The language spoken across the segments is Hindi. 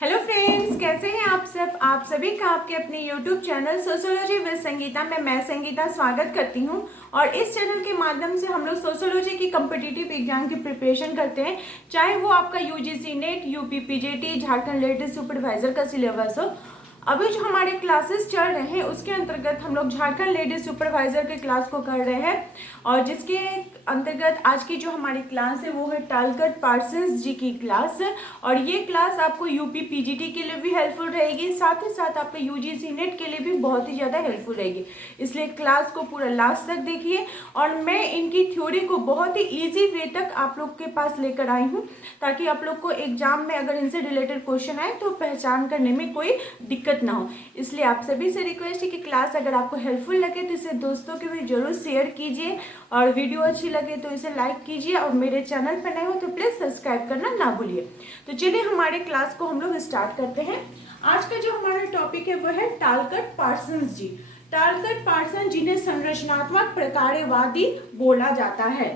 हेलो फ्रेंड्स, कैसे हैं आप सब। आप सभी का आपके अपने YouTube channel sociology with Sangeeta में मैं संगीता स्वागत करती हूं। और इस चैनल के माध्यम से हम लोग सोशियोलॉजी की कम्पिटिटिव एग्जाम की प्रिपरेशन करते हैं, चाहे वो आपका UGC net, UP PGT, Jharkhand latest supervisor का सिलेबस हो। अभी जो हमारे क्लासेस चल रहे हैं उसके अंतर्गत हम लोग झारखंड लेटेस्ट सुपरवाइजर के क्लास को कर रहे हैं, और जिसके अंतर्गत आज की जो हमारी क्लास है वो है टालकट पार्सन्स जी की क्लास। और ये क्लास आपको यूपी पीजीटी के लिए भी हेल्पफुल रहेगी, साथ ही साथ आपके यूजीसी नेट के लिए भी बहुत ही ज़्यादा हेल्पफुल रहेगी। इसलिए क्लास को पूरा लास्ट तक देखिए, और मैं इनकी थ्योरी को बहुत ही ईजी वे तक आप लोग के पास लेकर आई हूँ, ताकि आप लोग को एग्जाम में अगर इनसे रिलेटेड क्वेश्चन आए तो पहचान करने में कोई दिक्कत ना हो। इसलिए आप सभी से रिक्वेस्ट है कि क्लास अगर आपको हेल्पफुल लगे तो इसे दोस्तों के भी जरूर शेयर कीजिए, और वीडियो अच्छी लगे तो इसे लाइक कीजिए, और मेरे चैनल पर नए हो तो प्लीज़ सब्सक्राइब करना ना भूलिए। तो चलिए हमारे क्लास को हम लोग स्टार्ट करते हैं। आज का जो हमारा टॉपिक है वो है टालकट पार्सन्स जी। टालकट पार्सन जिन्हें संरचनात्मक प्रकार्यवादी बोला जाता है।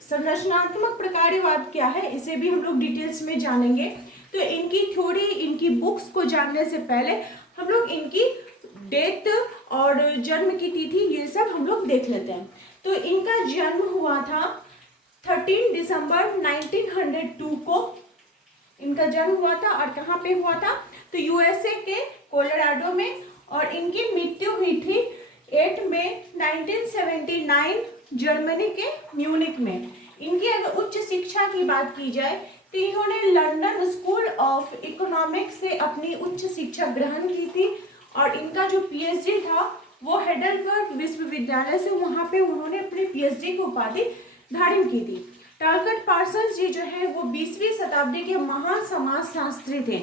संरचनात्मक प्रकार्यवाद क्या है इसे भी हम लोग डिटेल्स में जानेंगे। तो इनकी थ्योरी, इनकी बुक्स को जानने से पहले हम लोग इनकी डेट और जन्म की तिथि ये सब हम लोग देख लेते हैं। तो इनका जन्म हुआ था 13 दिसंबर 1902 को इनका जन्म हुआ था। और कहाँ पे हुआ था? तो यूएसए के कोलोराडो में। और इनकी मृत्यु हुई थी 8 मई 1979 जर्मनी के म्यूनिक में। इनकी अगर उच्च शिक्षा की बात की जाए तो इन्होंने लंदन स्कूल ऑफ इकोनॉमिक्स से अपनी उच्च शिक्षा ग्रहण की थी। और इनका जो पीएचडी था वो हेडलबर्ग विश्वविद्यालय से, वहां पे उन्होंने अपनी पीएचडी की उपाधि धारण की थी। टालकट पार्सन्स जी जो है वो 20वीं शताब्दी के महान समाजशास्त्री थे।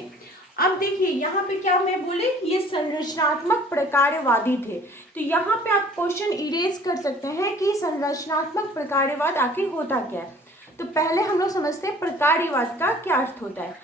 अब देखिए यहाँ पे क्या मैं बोले, ये संरचनात्मक प्रकार्यवादी थे। तो यहाँ पे आप क्वेश्चन इरेज कर सकते हैं कि संरचनात्मक प्रकार्यवाद आखिर होता क्या है। तो पहले हम लोग समझते हैं प्रकार्यवाद का क्या अर्थ होता है।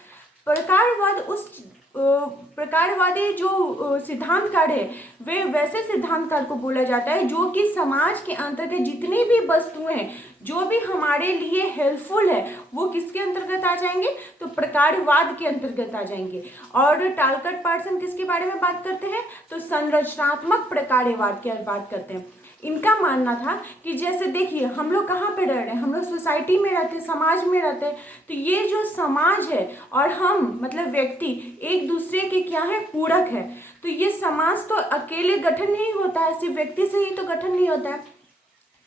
प्रकारवाद उस प्रकारवादी जो सिद्धांतकार है वे वैसे सिद्धांतकार को बोला जाता है जो कि समाज के अंतर्गत जितनी भी वस्तुएं हैं जो भी हमारे लिए हेल्पफुल है वो किसके अंतर्गत आ जाएंगे, तो प्रकारवाद के अंतर्गत आ जाएंगे। और टालकट पार्सन किसके बारे में बात करते हैं, तो संरचनात्मक प्रकारवाद की बात करते हैं। इनका मानना था कि जैसे देखिए हम लोग कहाँ पे रह रहे हैं, हम लोग सोसाइटी में रहते हैं, समाज में रहते हैं। तो ये जो समाज है और हम मतलब व्यक्ति एक दूसरे के क्या है, पूरक है। तो ये समाज तो अकेले गठन नहीं होता है, सिर्फ व्यक्ति से ही तो गठन नहीं होता है।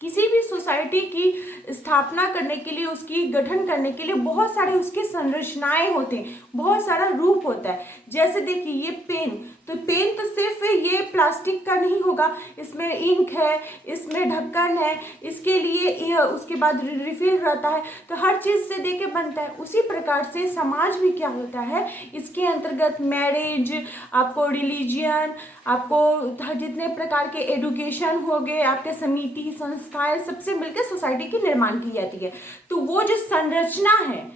किसी भी सोसाइटी की स्थापना करने के लिए, उसकी गठन करने के लिए बहुत सारे उसके संरचनाएं होते हैं, बहुत सारा रूप होता है। जैसे देखिए ये पेन, तो पेन तो सिर्फ ये प्लास्टिक का नहीं होगा, इसमें इंक है, इसमें ढक्कन है, इसके लिए उसके बाद रिफिल रहता है। तो हर चीज़ से देके बनता है। उसी प्रकार से समाज भी क्या होता है, इसके अंतर्गत मैरिज, आपको रिलीजियन, आपको जितने प्रकार के एडुकेशन हो गए, आपके समिति संस्थाएं सबसे मिलकर सोसाइटी की निर्माण की जाती है। तो वो जो संरचना है,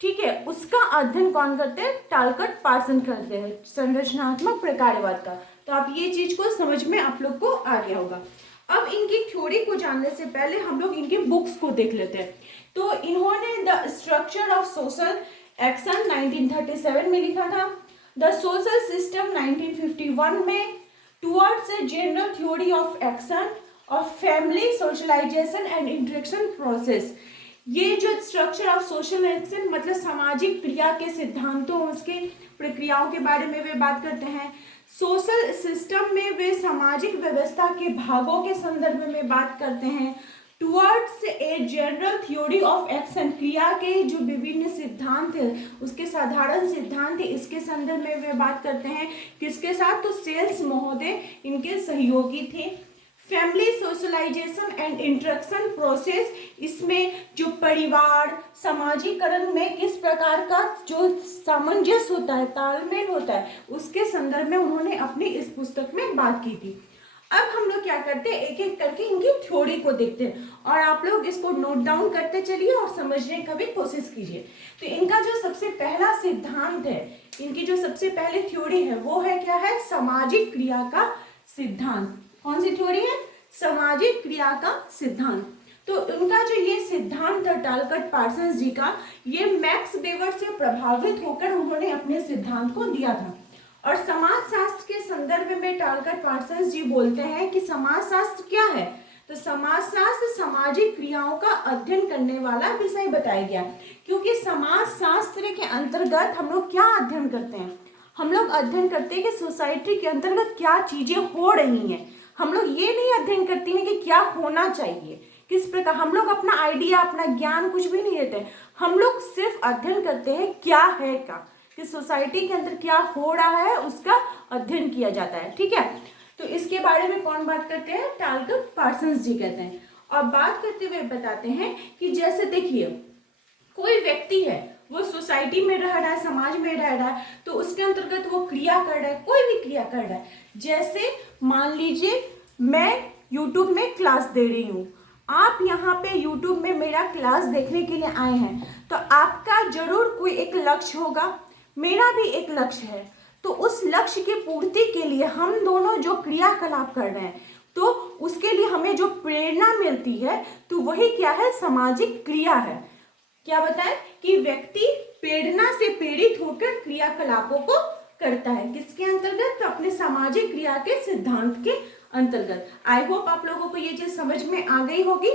ठीक है, उसका अध्ययन कौन करते हैं, टालकट पार्सन करते हैं, संरचनात्मक प्रकारवाद का। तो आप ये चीज को समझ में आप लोग को आ गया होगा। अब इनकी थ्योरी को जानने से पहले हम लोग इनके बुक्स को देख लेते हैं। तो इन्होंने the structure of social action 1937 में लिखा था, द सोशल सिस्टम 1951 में, towards a general theory of action of family socialisation and interaction process. ये जो स्ट्रक्चर ऑफ सोशल एक्शन मतलब सामाजिक क्रिया के सिद्धांतों, उसके प्रक्रियाओं के बारे में वे बात करते हैं। सोशल सिस्टम में वे सामाजिक व्यवस्था के भागों के संदर्भ में बात करते हैं। Towards a general theory of action, क्रिया के जो विभिन्न सिद्धांत है उसके साधारण सिद्धांत है, इसके संदर्भ में वे बात करते हैं। किसके साथ, तो सेल्स महोदय इनके सहयोगी थे। Family socialisation and interaction process, इसमें जो परिवार सामाजिकरण में किस प्रकार का जो सामंजस्य होता है, तालमेल होता है, उसके संदर्भ में उन्होंने अपनी इस पुस्तक में बात की थी। अब हम लोग क्या करते हैं, एक एक करके इनकी थ्योरी को देखते हैं, और आप लोग इसको नोट डाउन करते चलिए और समझने का भी कोशिश कीजिए। तो इनका जो सबसे पहला सिद्धांत है, इनकी जो सबसे पहले थ्योरी है वो है क्या है, सामाजिक क्रिया का सिद्धांत। कौन सी थ्योरी है, सामाजिक क्रिया का सिद्धांत। तो उनका जो ये सिद्धांत था टालकट पार्सन्स जी का, ये मैक्स वेबर से प्रभावित होकर उन्होंने अपने सिद्धांत को दिया था। और समाजशास्त्र के संदर्भ में टालकट पार्सन्स जी बोलते हैं कि समाजशास्त्र क्या है, तो समाजशास्त्र सामाजिक क्रियाओं का अध्ययन करने वाला विषय बताया गया। क्योंकि समाजशास्त्र के अंतर्गत हम लोग क्या अध्ययन करते हैं, हम लोग अध्ययन करते हैं कि सोसाइटी के अंतर्गत क्या चीजें हो रही हैं। हम लोग ये नहीं अध्ययन करते हैं कि क्या होना चाहिए, किस प्रकार, हम लोग अपना आइडिया अपना ज्ञान कुछ भी नहीं देते, हम लोग सिर्फ अध्ययन करते हैं क्या है का, कि सोसाइटी के अंदर क्या हो रहा है उसका अध्ययन किया जाता है। ठीक है, तो इसके बारे में कौन बात करते हैं, टालकट पार्सन्स जी कहते हैं। और बात करते हुए बताते हैं कि जैसे देखिए कोई व्यक्ति है, वो सोसाइटी में रह रहा है, समाज में रह रहा है, तो उसके अंतर्गत वो क्रिया कर रहा है, कोई भी क्रिया कर रहा है। जैसे मान लीजिए मैं यूट्यूब में क्लास दे रही हूँ, आप यहाँ पे यूट्यूब में मेरा क्लास देखने के लिए आए हैं, तो आपका जरूर कोई एक लक्ष्य होगा, मेरा भी एक लक्ष्य है। तो उस लक्ष्य की पूर्ति के लिए हम दोनों जो क्रियाकलाप कर रहे हैं, तो उसके लिए हमें जो प्रेरणा मिलती है, तो वही क्या है, सामाजिक क्रिया है। क्या बताएं कि व्यक्ति प्रेरणा से प्रेरित होकर क्रियाकलापों को करता है, किसके अंतर्गत, तो अपने सामाजिक क्रिया के सिद्धांत के अंतर्गत। आई होप आप लोगों को ये चीज समझ में आ गई होगी।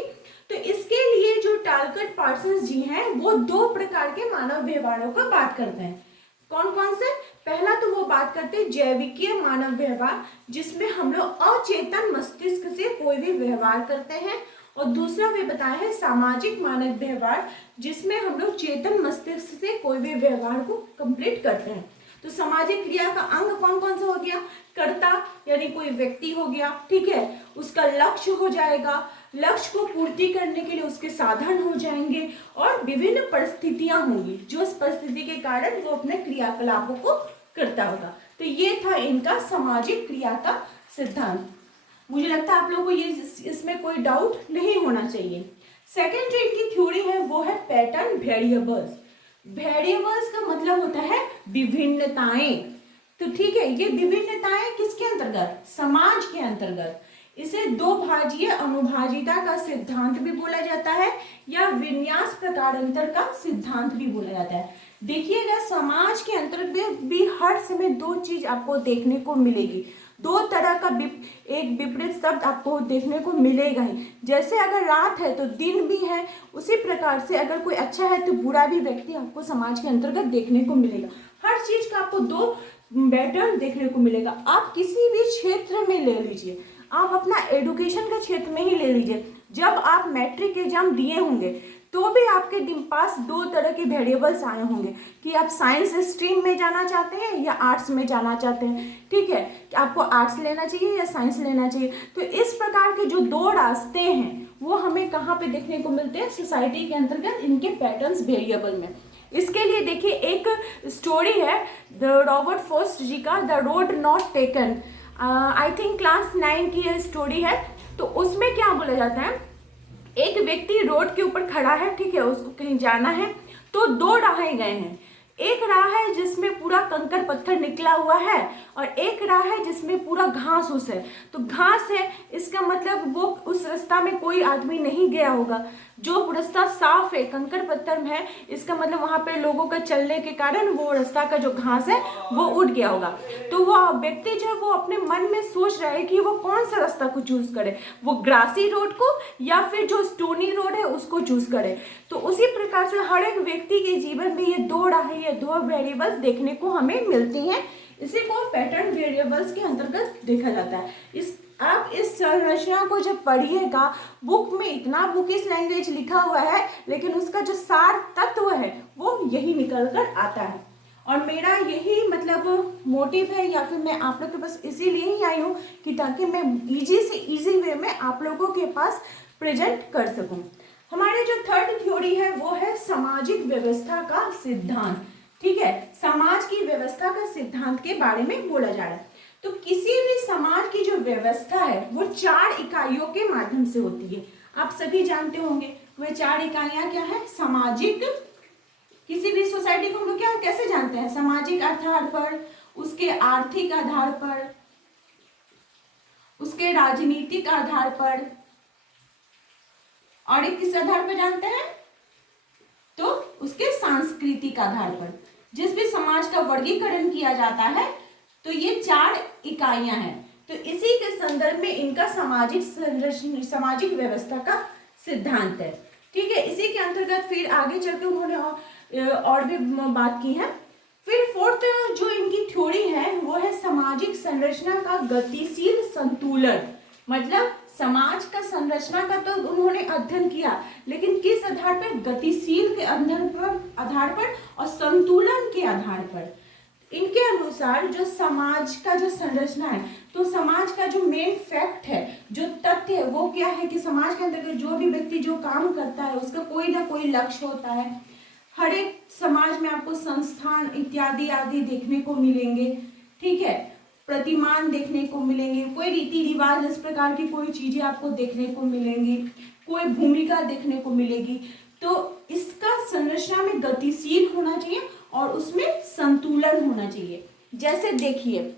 तो इसके लिए जो टालकट पार्सन्स जी हैं, वो दो प्रकार के मानव व्यवहारों का बात करते हैं। कौन कौन से, पहला तो वो बात करते हैं जैविकीय मानव व्यवहार, जिसमें हम लोग अचेतन मस्तिष्क से कोई भी व्यवहार करते हैं, और दूसरा वे बताया है सामाजिक मानव व्यवहार, जिसमें हम लोग चेतन मस्तिष्क से कोई भी व्यवहार को कंप्लीट करते हैं। तो सामाजिक क्रिया का अंग कौन कौन सा हो गया, कर्ता यानी कोई व्यक्ति हो गया, ठीक है, उसका लक्ष्य हो जाएगा, लक्ष्य को पूर्ति करने के लिए उसके साधन हो जाएंगे, और विभिन्न परिस्थितियां होंगी जो इस परिस्थिति के कारण वो अपने क्रियाकलापों को करता होगा। तो ये था इनका सामाजिक क्रिया का सिद्धांत। मुझे लगता है आप लोगों को ये इसमें कोई डाउट नहीं होना चाहिए। सेकेंड जो इनकी थ्योरी है वो है पैटर्न वेरिएबल्स। वेरिएबल्स का मतलब होता है विभिन्नताएं। तो ठीक है, ये विभिन्नताएं किसके अंतर्गत, समाज के अंतर्गत। इसे दो भाजीय अनुभाजिता का सिद्धांत भी बोला जाता है, या विन्यास प्रकारांतर का सिद्धांत भी बोला जाता है। देखिएगा समाज के अंतर्गत भी हर समय दो चीज आपको देखने को मिलेगी, दो तरह का एक विपरीत शब्द आपको देखने को मिलेगा ही। जैसे अगर रात है तो दिन भी है, उसी प्रकार से अगर कोई अच्छा है तो बुरा भी व्यक्ति आपको समाज के अंतर्गत देखने को मिलेगा। हर चीज का आपको दो पैटर्न देखने को मिलेगा। आप किसी भी क्षेत्र में ले लीजिए, आप अपना एजुकेशन के क्षेत्र में ही ले लीजिए, जब आप मैट्रिक एग्जाम दिए होंगे तो भी आपके पास दो तरह के वेरिएबल्स आए होंगे कि आप साइंस स्ट्रीम में जाना चाहते हैं या आर्ट्स में जाना चाहते हैं। ठीक है, कि आपको आर्ट्स लेना चाहिए या साइंस लेना चाहिए। तो इस प्रकार के जो दो रास्ते हैं वो हमें कहाँ पे देखने को मिलते हैं, सोसाइटी के अंतर्गत इनके पैटर्न्स वेरिएबल में। इसके लिए देखिए एक स्टोरी है रॉबर्ट फॉस्ट जी का, the road not taken. I think class 9 की ये स्टोरी है। तो उसमें क्या बोला जाता है, एक व्यक्ति रोड के ऊपर खड़ा है, ठीक है, उसको कहीं जाना है, तो दो राहें गए हैं। एक राह है जिसमें पूरा कंकर पत्थर निकला हुआ है, और एक राह है जिसमें पूरा घास फूस है। तो घास है, इसका मतलब वो उस रास्ता में कोई आदमी नहीं गया होगा। जो रास्ता साफ है, कंकर पत्थर में है, इसका मतलब वहां पे लोगों का चलने के कारण वो रास्ता का जो घास है वो उठ गया होगा। तो वो व्यक्ति जो है वो अपने मन में सोच रहा है कि वो कौन सा रास्ता को चूज करे, वो ग्रासी रोड को या फिर जो स्टोनी रोड है उसको चूज करे। तो उसी प्रकार से हर एक व्यक्ति के जीवन में ये दो राहें, ये दो वेरिएबल्स देखने को हमें मिलती हैं। इसी को पैटर्न वेरिएबल्स के अंतर्गत देखा जाता है। आप इस संरचना को जब पढ़िएगा, बुक में इतना बुकिश लैंग्वेज लिखा हुआ है, लेकिन उसका जो सार तत्व है वो यही निकल कर आता है। और मेरा यही मतलब मोटिव है, या फिर मैं आप लोग के पास इसीलिए ही आई हूँ कि ताकि मैं इजी से इजी वे में आप लोगों के पास प्रेजेंट कर सकूँ। हमारे जो थर्ड थ्योरी है वो है सामाजिक व्यवस्था का सिद्धांत। ठीक है, समाज की व्यवस्था का सिद्धांत के बारे में बोला जा रहा है। तो किसी भी समाज की जो व्यवस्था है वो 4 इकाइयों के माध्यम से होती है। आप सभी जानते होंगे वे 4 इकाइयां क्या है, सामाजिक, किसी भी सोसाइटी को हम लोग क्या कैसे जानते हैं, सामाजिक आधार पर, उसके आर्थिक आधार पर, उसके राजनीतिक आधार पर, और एक किस आधार पर जानते हैं, तो उसके सांस्कृतिक आधार पर। जिस भी समाज का वर्गीकरण किया जाता है तो ये 4 इकाइयां हैं, तो इसी के संदर्भ में इनका सामाजिक व्यवस्था का सिद्धांत है। ठीक है, इसी के अंतर्गत फिर आगे चल के उन्होंने और भी बात की है। फिर फोर्थ जो इनकी थ्योरी है वो है सामाजिक संरचना का गतिशील संतुलन। मतलब समाज का संरचना का तो उन्होंने अध्ययन किया, लेकिन किस आधार पर, गतिशील के आधार पर और संतुलन के आधार पर। इनके अनुसार जो समाज का जो संरचना है, तो समाज का जो मेन फैक्ट है, जो तथ्य है, वो क्या है कि समाज के अंतर्गत जो भी व्यक्ति जो काम करता है उसका कोई ना कोई लक्ष्य होता है। हर एक समाज में आपको संस्थान इत्यादि आदि देखने को मिलेंगे। ठीक है, प्रतिमान देखने को मिलेंगे, कोई रीति रिवाज इस प्रकार की कोई चीजें आपको देखने को मिलेंगी, कोई भूमिका देखने को मिलेगी। तो इसका संरचना में गतिशील होना चाहिए और उसमें संतुलन होना चाहिए। जैसे देखिए,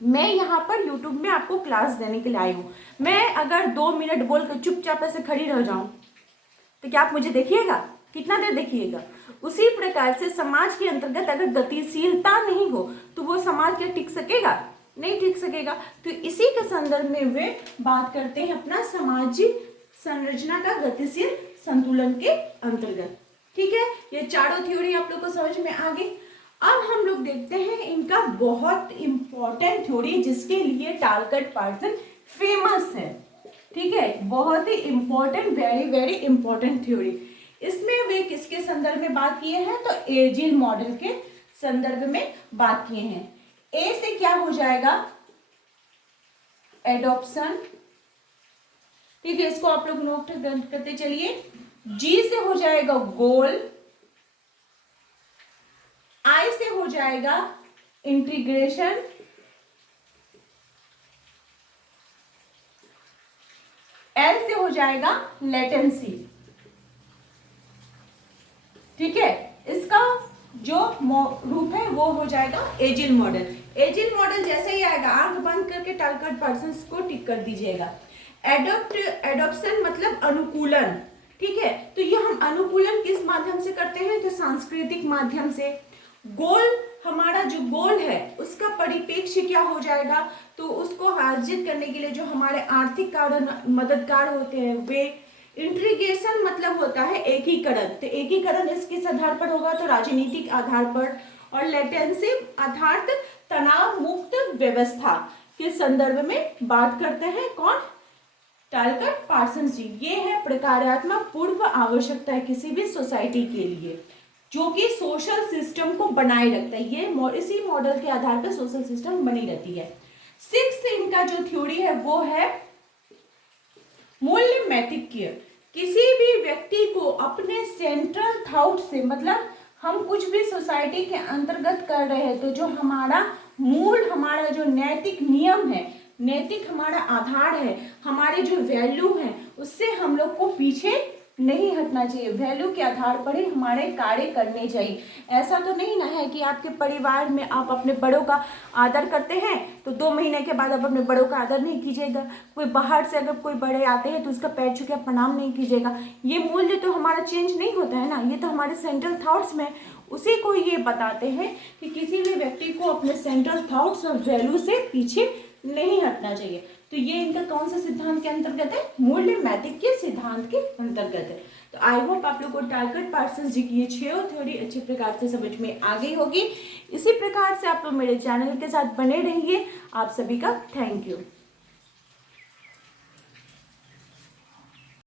मैं यहाँ पर YouTube में आपको क्लास देने के लिए आई हूँ। मैं अगर 2 मिनट बोलकर चुपचाप ऐसे खड़ी रह जाऊं तो क्या आप मुझे देखिएगा? कितना देर देखिएगा? उसी प्रकार से समाज के अंतर्गत अगर गतिशीलता नहीं हो तो वो समाज क्या टिक सकेगा? नहीं टिक सकेगा। तो इसी के संदर्भ में वे बात करते हैं अपना सामाजिक संरचना का गतिशील संतुलन के अंतर्गत। ठीक है, ये चारों थ्योरी आप लोग को समझ में आ गई। अब हम लोग देखते हैं इनका बहुत इंपॉर्टेंट थ्योरी जिसके लिए टालकट पार्सन फेमस है। ठीक है, बहुत ही important, very very important theory. इसमें वे किसके संदर्भ में बात किए हैं, तो एजिल मॉडल के संदर्भ में बात किए हैं। ए से क्या हो जाएगा, एडॉप्शन। ठीक है, इसको आप लोग नोट करते चलिए। जी से हो जाएगा गोल, आई से हो जाएगा इंटीग्रेशन, एल से हो जाएगा लेटेंसी। ठीक है, इसका जो रूप है वो हो जाएगा एजिल मॉडल। एजिल मॉडल जैसे ही आएगा आंख बंद करके टालकट पर्सन को टिक कर दीजिएगा। एडॉप्शन मतलब अनुकूलन। ठीक है, तो ये हम अनुकूलन किस माध्यम से करते हैं, तो सांस्कृतिक माध्यम से। गोल, हमारा जो गोल है उसका परिप्रेक्ष्य क्या हो जाएगा, तो उसको अर्जित करने के लिए जो हमारे आर्थिक कारण मददगार होते हैं वे। इंटीग्रेशन मतलब होता है एकीकरण, तो एकीकरण किस आधार पर होगा, तो राजनीतिक आधार पर। और लेटेंसी अर्थात तनाव मुक्त व्यवस्था के संदर्भ में बात करते हैं कौन, टालकट पार्सन जी। ये है प्रकारात्मक पूर्व आवश्यकता है किसी भी सोसाइटी के लिए, जो कि सोशल सिस्टम को बनाए रखता है। ये इसी मॉडल के आधार पर सोशल सिस्टम बनी रहती है। 6 इनका जो थ्योरी है वो है मूल्य मैत्रिक्य। किसी भी व्यक्ति को अपने सेंट्रल थॉट से, मतलब हम कुछ भी सोसाइटी के अंतर्गत कर रहे हैं तो जो हमारा मूल, हमारा जो नैतिक नियम है, नैतिक हमारा आधार है, हमारे जो वैल्यू है, उससे हम लोग को पीछे नहीं हटना चाहिए। वैल्यू के आधार पर ही हमारे कार्य करने चाहिए। ऐसा तो नहीं ना है कि आपके परिवार में आप अपने बड़ों का आदर करते हैं तो 2 महीने के बाद आप अपने बड़ों का आदर नहीं कीजिएगा। कोई बाहर से अगर कोई बड़े आते हैं तो उसका पैर छू के प्रणाम नहीं कीजिएगा। ये मूल्य तो हमारा चेंज नहीं होता है ना, ये तो हमारे सेंट्रल थॉट्स में। उसी को ये बताते हैं कि किसी भी व्यक्ति को अपने सेंट्रल थॉट्स और वैल्यू से पीछे नहीं हटना चाहिए। तो ये इनका कौन सा सिद्धांत के अंतर्गत है, मूल्य मैत्रिक्य सिद्धांत के अंतर्गत है। तो आई होप आप लोग को टालकट पार्सन जी की ये 6 थ्योरी अच्छे प्रकार से समझ में आ गई होगी। इसी प्रकार से आप लोग मेरे चैनल के साथ बने रहिए। आप सभी का थैंक यू।